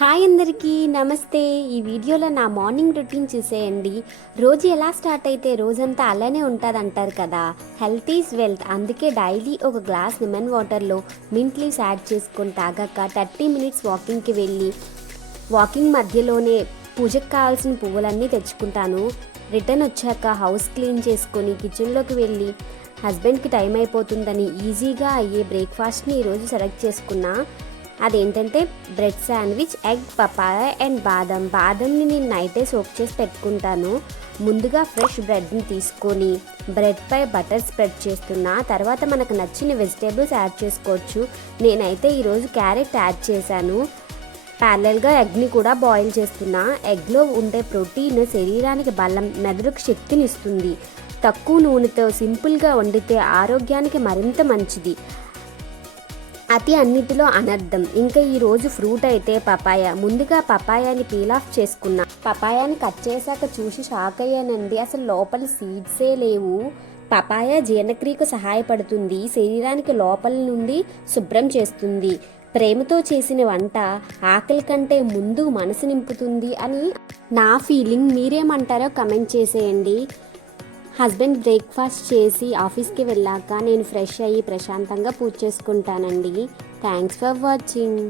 Hi అందరికీ నమస్తే. ఈ వీడియోలో నా మార్నింగ్ రొటీన్ చూసేయండి. రోజు ఎలా స్టార్ట్ అయితే రోజంతా అలానే ఉంటుంది అంటారు కదా. Health is wealth. అందుకే డైలీ ఒక గ్లాస్ లెమన్ వాటర్లో మింట్ లీవ్స్ యాడ్ చేసుకొని తాగాక 30 మినిట్స్ వాకింగ్కి వెళ్ళి వాకింగ్ మధ్యలోనే పూజకు కావాల్సిన పువ్వులన్నీ తెచ్చుకుంటాను. రిటర్న్ వచ్చాక హౌస్ క్లీన్ చేసుకొని కిచెన్లోకి వెళ్ళి హస్బెండ్కి టైం అయిపోతుందని ఈజీగా అయ్యే బ్రేక్ఫాస్ట్ని ఈరోజు సెలెక్ట్ చేసుకున్నా. అదేంటంటే bread sandwich, egg, papaya and బాదంని నేను నైటే సోక్ చేసి పెట్టుకుంటాను. ముందుగా ఫ్రెష్ బ్రెడ్ని తీసుకొని బ్రెడ్పై బటర్ స్ప్రెడ్ చేస్తున్నా. తర్వాత మనకు నచ్చిన వెజిటేబుల్స్ యాడ్ చేసుకోవచ్చు. నేనైతే ఈరోజు క్యారెట్ యాడ్ చేశాను. ప్యారలల్గా ఎగ్ని కూడా బాయిల్ చేస్తున్నా. ఎగ్లో ఉండే ప్రోటీన్ శరీరానికి బలం, మెదడుకు శక్తినిస్తుంది. తక్కువ నూనెతో సింపుల్గా వండితే ఆరోగ్యానికి మరింత మంచిది. అతి అన్నిటిలో అనర్థం. ఇంకా ఈరోజు ఫ్రూట్ అయితే పపాయ. ముందుగా పపాయాని పీల్ ఆఫ్ చేసుకున్నా. పపాయాని కట్ చేశాక చూసి షాక్ అయ్యానండి. అసలు లోపల సీడ్సే లేవు. పపాయ జీర్ణక్రియకు సహాయపడుతుంది, శరీరానికి లోపల నుండి శుభ్రం చేస్తుంది. ప్రేమతో చేసిన వంట ఆకలి కంటే ముందు మనసు నింపుతుంది అని నా ఫీలింగ్. మీరేమంటారో కమెంట్ చేసేయండి. హస్బెండ్ బ్రేక్ఫాస్ట్ చేసి ఆఫీస్కి వెళ్ళాక నేను ఫ్రెష్ అయ్యి ప్రశాంతంగా పూజ చేసుకుంటానండి. Thanks for watching.